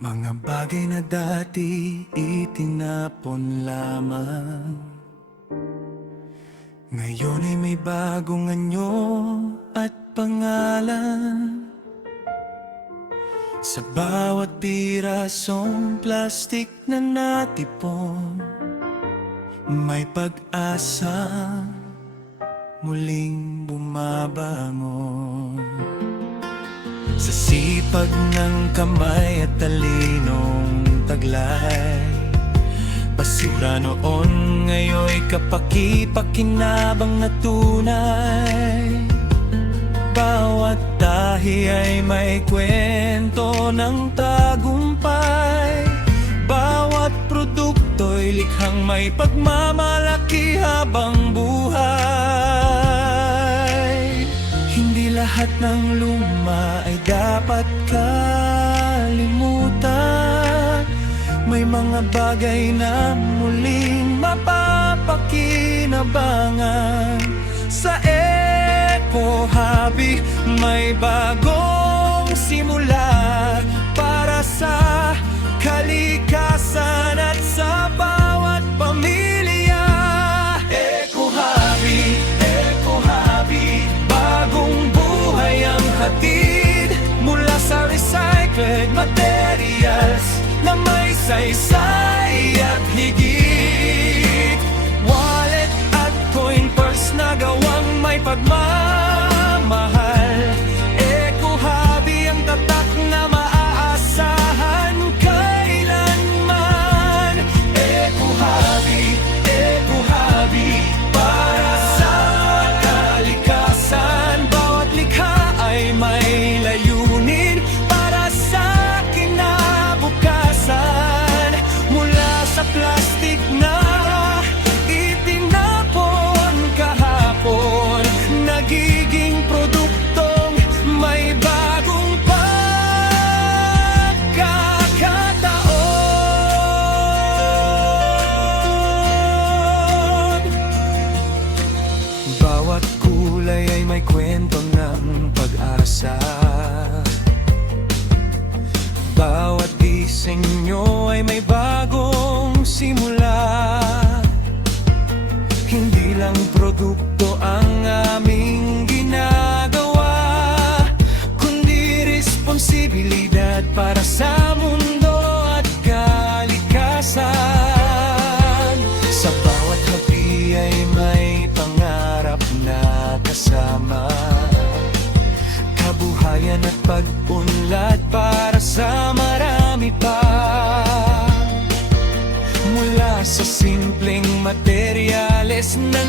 Mga bagay na dati itinapon lamang, ngayon ay may bagong anyo at pangalan. Sa bawat pirasong plastik na natipon, may pag-asa muling bumabangon. Sa sipag ng kamay at talinong taglay, basura noon ngayon'y kapaki-pakinabang na tunay. Bawat tahi ay may kwento ng tagumpay, bawat produkto'y likhang may pagmamalaki habang buhay. Hindi lahat ng luma ay dapat kalimutan, may mga bagay na muling mapapakinabangan. Sa Eco Hobby may bagong simula para sa kalikasan at sa bawat pamilya. Eco Hobby, bagong buhay ang hatid mula sa recycled materials na may saysay at higit. Wallet at coin purse na gawang may pagmamahal. Eco Hobby ang tatak na maaasahan kailanman. Eco Hobby, para sa kalikasan. Bawat likha ay may layunin para sa kinabukasan. Mula sa plastik na itinapon kahapon, nagiging produktong may bagong pagkakataon. Bawat kulay ay may kwento ng pag-asa, bawat disenyo ay may bagong simula. Hindi lang produkto ang aming ginagawa, kundi responsibilidad para sa mundo at kalikasan. Sa bawat habi ay may pangarap na kasama, kabuhayan at pag-unlad para sa marami pa. Mula sa simpleng materyales na